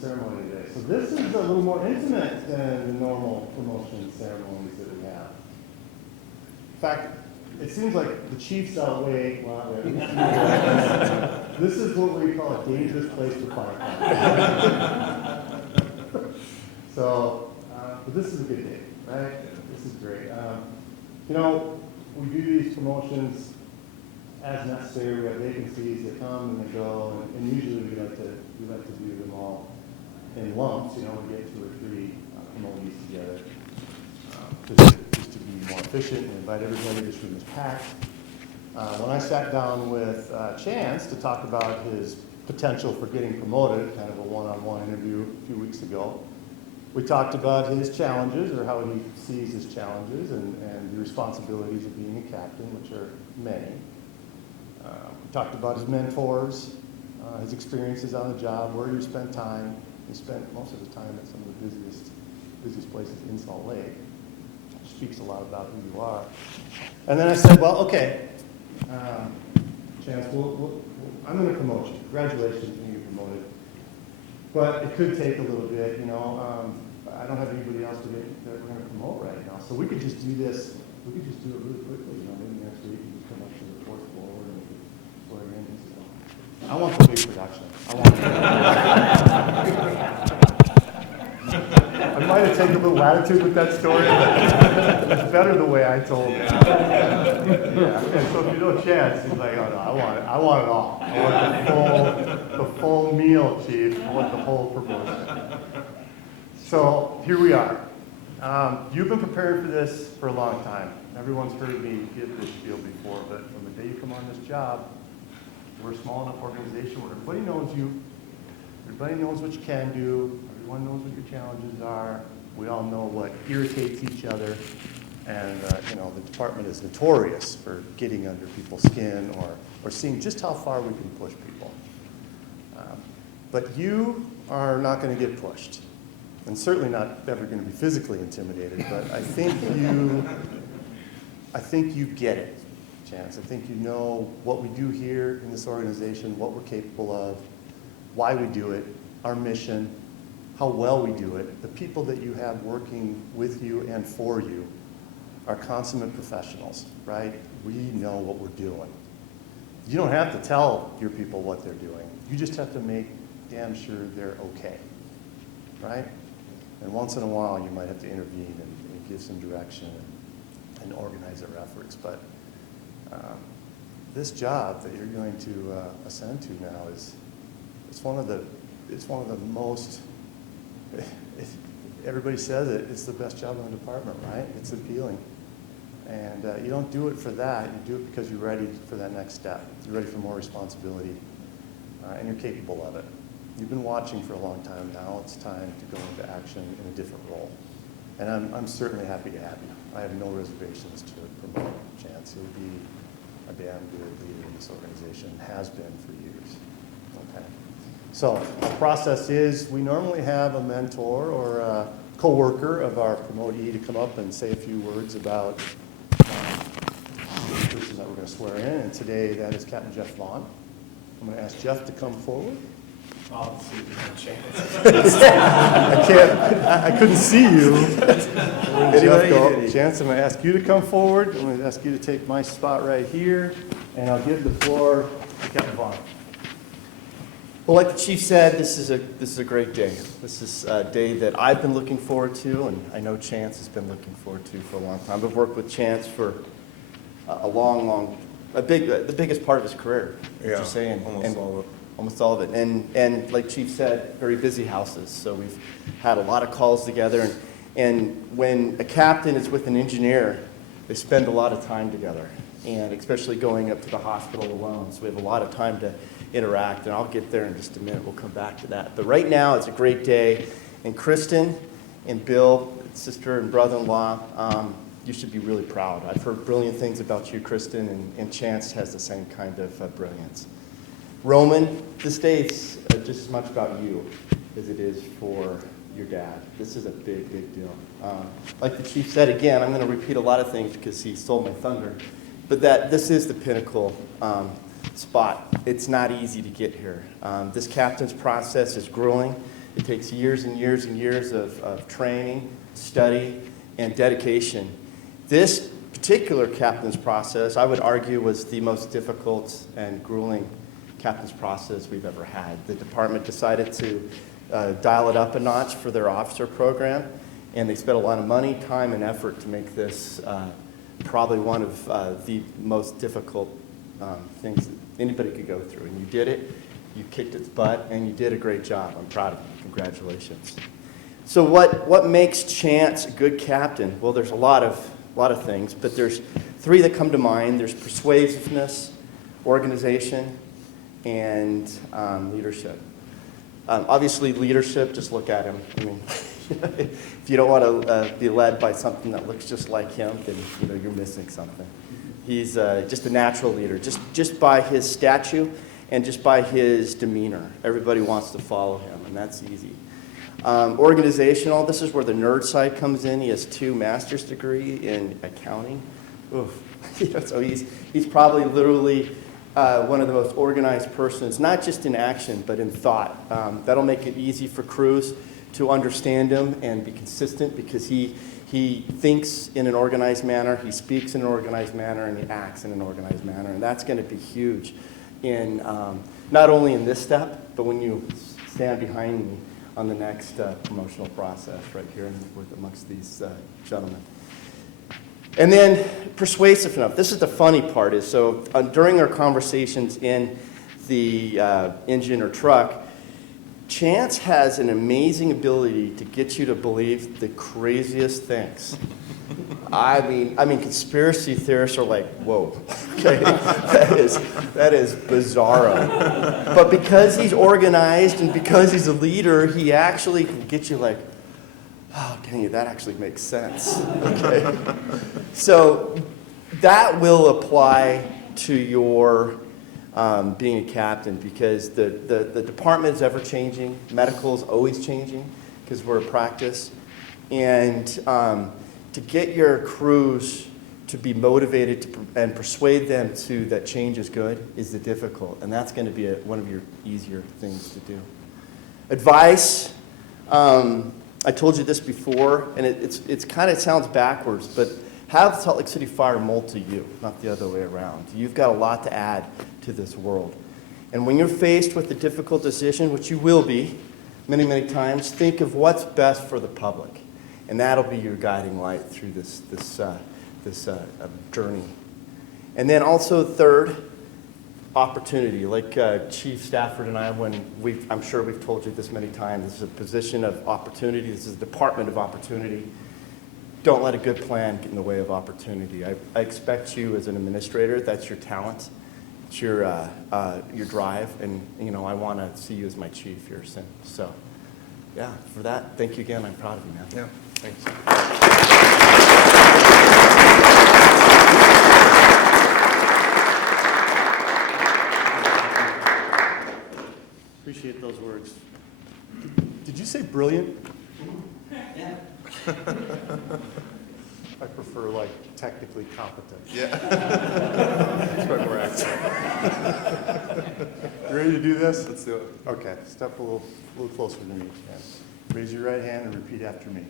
ceremony today. So this is a little more intimate than the normal promotion ceremonies that we have. In fact, it seems like the chiefs outweigh, well, this is what we call a dangerous place for firefighters. So, but this is a good day, right? This is great. You know, we do these promotions as necessary. We have vacancies that come and they go, and usually we like to do them all in lumps. You know, we get 2 or 3 promotees together just to be more efficient and invite everybody. This room is packed. When I sat down with Chance to talk about his potential for getting promoted, kind of a one-on-one interview a few weeks ago, we talked about his challenges, or how he sees his challenges, and the responsibilities of being a captain, which are many. We talked about his mentors, his experiences on the job, where he spent time. He spent most of the time at some of the busiest places in Salt Lake. Which speaks a lot about who you are. And then I said, well, okay, Chance, I'm going to promote you. Congratulations on being promoted. But it could take a little bit, you know. I don't have anybody else that we're going to promote right now. So we could just do this. We could just do it really quickly. You know, maybe next week you just come up to the 4th floor and we could swear in. I want the big production. I might have taken a little latitude with that story, but it's better the way I told it. Yeah. And so if you know Chance, he's like, oh no, I want it all. I want the full meal, Chief. I want the whole promotion. So here we are. You've been preparing for this for a long time. Everyone's heard me give this spiel before, but from the day you come on this job, we're a small enough organization where everybody knows you, everybody knows what you can do, everyone knows what your challenges are, we all know what irritates each other, and you know, the department is notorious for getting under people's skin or seeing just how far we can push people. But you are not going to get pushed, and certainly not ever going to be physically intimidated, but I think you get it, Chance. I think you know what we do here in this organization, what we're capable of, why we do it, our mission, how well we do it. The people that you have working with you and for you are consummate professionals, right? We know what we're doing. You don't have to tell your people what they're doing. You just have to make damn sure they're okay, right? And once in a while, you might have to intervene and give some direction and organize their efforts. But this job that you're going to ascend to now it's one of the most. Everybody says it. It's the best job in the department, right? It's appealing, and you don't do it for that. You do it because you're ready for that next step. You're ready for more responsibility, and you're capable of it. You've been watching for a long time now. It's time to go into action in a different role. And I'm certainly happy to have you. I have no reservations to promote Chance. He'll be a damn good leader in this organization, has been for years. Okay. So the process is we normally have a mentor or a co-worker of our promotee to come up and say a few words about the person that we're going to swear in. And today that is Captain Jeff Vaughn. I'm going to ask Jeff to come forward. I'll see if Chance. I couldn't see you. Jeff, go. Chance, I'm going to ask you to come forward. I'm going to ask you to take my spot right here, and I'll give the floor to Captain Vaughn. Well, like the chief said, this is a great day. This is a day that I've been looking forward to, and I know Chance has been looking forward to for a long time. I've worked with Chance for the biggest part of his career. Yeah, just saying, almost all of it. Almost all of it. And like Chief said, very busy houses. So we've had a lot of calls together. And when a captain is with an engineer, they spend a lot of time together. And especially going up to the hospital alone. So we have a lot of time to interact. And I'll get there in just a minute. We'll come back to that. But right now, it's a great day. And Kristen and Bill, sister and brother-in-law, you should be really proud. I've heard brilliant things about you, Kristen, and Chance has the same kind of brilliance. Roman, this day it's just as much about you as it is for your dad. This is a big, big deal. Like the chief said, again, I'm going to repeat a lot of things because he stole my thunder, but that this is the pinnacle spot. It's not easy to get here. This captain's process is grueling. It takes years and years and years of training, study, and dedication. This particular captain's process, I would argue, was the most difficult and grueling captain's process we've ever had. The department decided to dial it up a notch for their officer program, and they spent a lot of money, time, and effort to make this probably one of the most difficult things that anybody could go through. And you did it, you kicked its butt, and you did a great job. I'm proud of you. Congratulations. So what makes Chance a good captain? Well, there's a lot of things, but there's three that come to mind. There's persuasiveness, organization, and leadership. Obviously, leadership, just look at him. I mean, if you don't want to be led by something that looks just like him, then you're missing something. He's just a natural leader, just by his stature and just by his demeanor. Everybody wants to follow him, and that's easy. Organizational, this is where the nerd side comes in. He has 2 master's degree in accounting. Oof. So he's probably literally one of the most organized persons, not just in action, but in thought. That'll make it easy for crews to understand him and be consistent, because he thinks in an organized manner, he speaks in an organized manner, and he acts in an organized manner. And that's going to be huge in not only in this step, but when you stand behind me on the next promotional process right here amongst these gentlemen. And then persuasive enough. This is the funny part is, so during our conversations in the engine or truck, Chance has an amazing ability to get you to believe the craziest things. I mean, conspiracy theorists are like, whoa, okay, that is bizarro. But because he's organized and because he's a leader, he actually can get you like, oh, dang it, that actually makes sense. Okay, so that will apply to your being a captain, because the department is ever changing. Medical is always changing because we're a practice, and to get your crews to be motivated and persuade them that change is good is the difficult, and that's going to be one of your easier things to do. Advice. I told you this before, and it kind of sounds backwards, but have Salt Lake City Fire mold to you, not the other way around. You've got a lot to add to this world. And when you're faced with a difficult decision, which you will be many, many times, think of what's best for the public. And that'll be your guiding light through this journey. And then also third, opportunity. Like Chief Stafford and I, I'm sure we've told you this many times, this is a position of opportunity. This is a department of opportunity. Don't let a good plan get in the way of opportunity. I expect you as an administrator, that's your talent, it's your drive, and I want to see you as my chief here soon. So, yeah, for that, thank you again. I'm proud of you, man. Yeah, thanks. Appreciate those words. Did you say brilliant? Yeah. I prefer, like, technically competent. Yeah. That's right, we're You ready to do this? Let's do it. Okay, step a little closer to me. Yeah. Raise your right hand and repeat after me.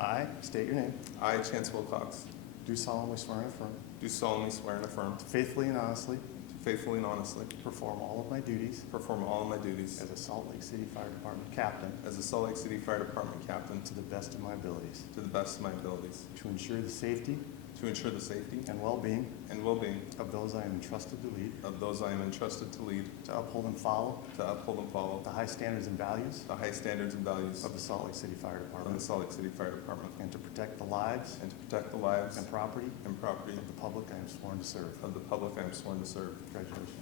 I state your name. I, Chance Wilcox, Do solemnly swear and affirm do solemnly swear and affirm to faithfully and honestly to faithfully and honestly perform all of my duties perform all of my duties as a Salt Lake City Fire Department captain as a Salt Lake City Fire Department captain to the best of my abilities, to the best of my abilities, to ensure the safety to ensure the safety and well-being and well-being of those I am entrusted to lead, of those I am entrusted to lead, to uphold and follow to uphold and follow the high standards and values the high standards and values of the Salt Lake City Fire of the Department, Salt Lake City Fire Department, and to protect the lives and to protect the lives and property and property of the public I am sworn to serve. of the public I am sworn to serve. Congratulations.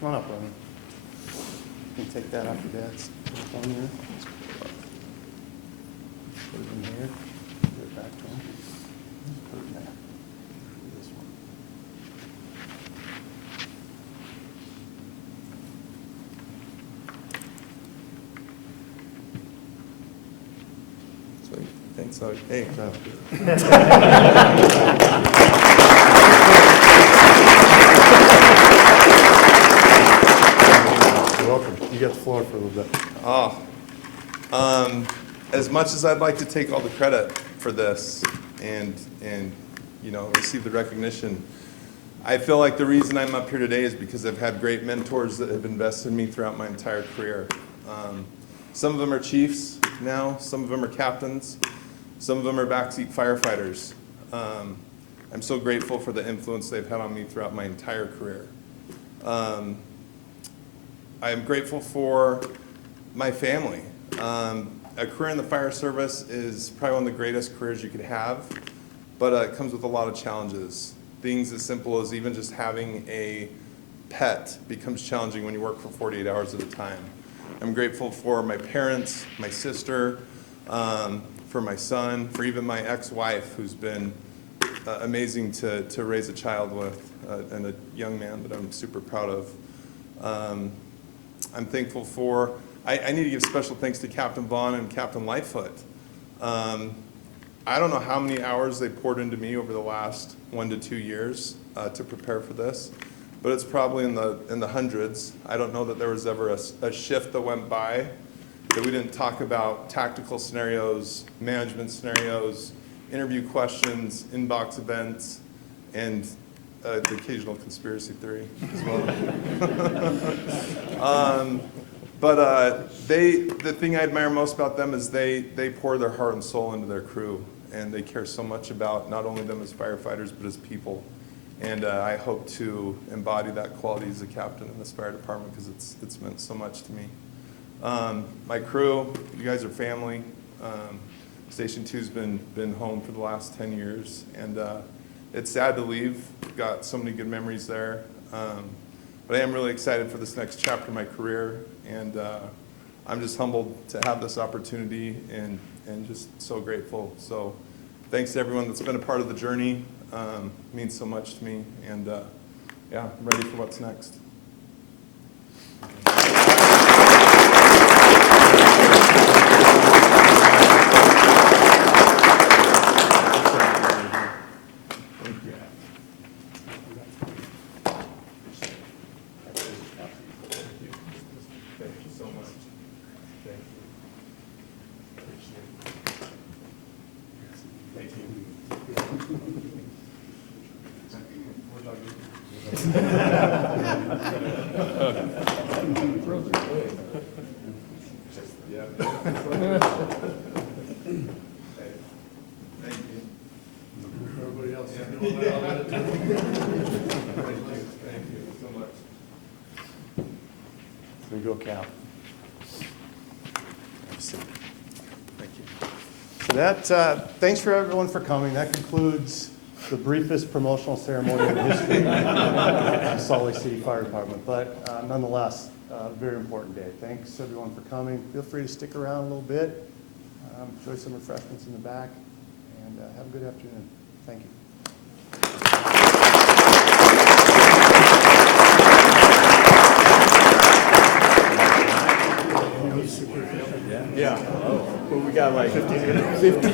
Come on up, Ronnie. You can take that off your dad's phone here. Put it in here. Give it back to him. Put it in there. This one. Sweet. Thanks, Doug. Hey. You're welcome. You got the floor for a little bit. As much as I'd like to take all the credit for this and receive the recognition, I feel like the reason I'm up here today is because I've had great mentors that have invested in me throughout my entire career. Some of them are chiefs now, some of them are captains, some of them are backseat firefighters. I'm so grateful for the influence they've had on me throughout my entire career. I am grateful for my family. A career in the fire service is probably one of the greatest careers you could have, but it comes with a lot of challenges. Things as simple as even just having a pet becomes challenging when you work for 48 hours at a time. I'm grateful for my parents, my sister, for my son, for even my ex-wife, who's been amazing to raise a child with, and a young man that I'm super proud of. I'm thankful for, I need to give special thanks to Captain Vaughn and Captain Lightfoot. I don't know how many hours they poured into me over the last 1 to 2 years to prepare for this, but it's probably in the hundreds. I don't know that there was ever a shift that went by that we didn't talk about tactical scenarios, management scenarios, interview questions, inbox events, and the occasional conspiracy theory as well. But the thing I admire most about them is they pour their heart and soul into their crew, and they care so much about not only them as firefighters, but as people. And I hope to embody that quality as a captain in this fire department because it's meant so much to me. My crew, you guys are family. Station 2's been home for the last 10 years, and it's sad to leave. Got so many good memories there. But I am really excited for this next chapter of my career, and I'm just humbled to have this opportunity and just so grateful. So thanks to everyone that's been a part of the journey. Means so much to me, and yeah, I'm ready for what's next. Everybody else? There you go, Cap. Thank you. So that, thanks for everyone for coming. That concludes the briefest promotional ceremony in history of Salt Lake City Fire Department. But nonetheless, a very important day. Thanks everyone for coming. Feel free to stick around a little bit. Enjoy some refreshments in the back, and have a good afternoon. Thank you. Yeah. Well, we got like 50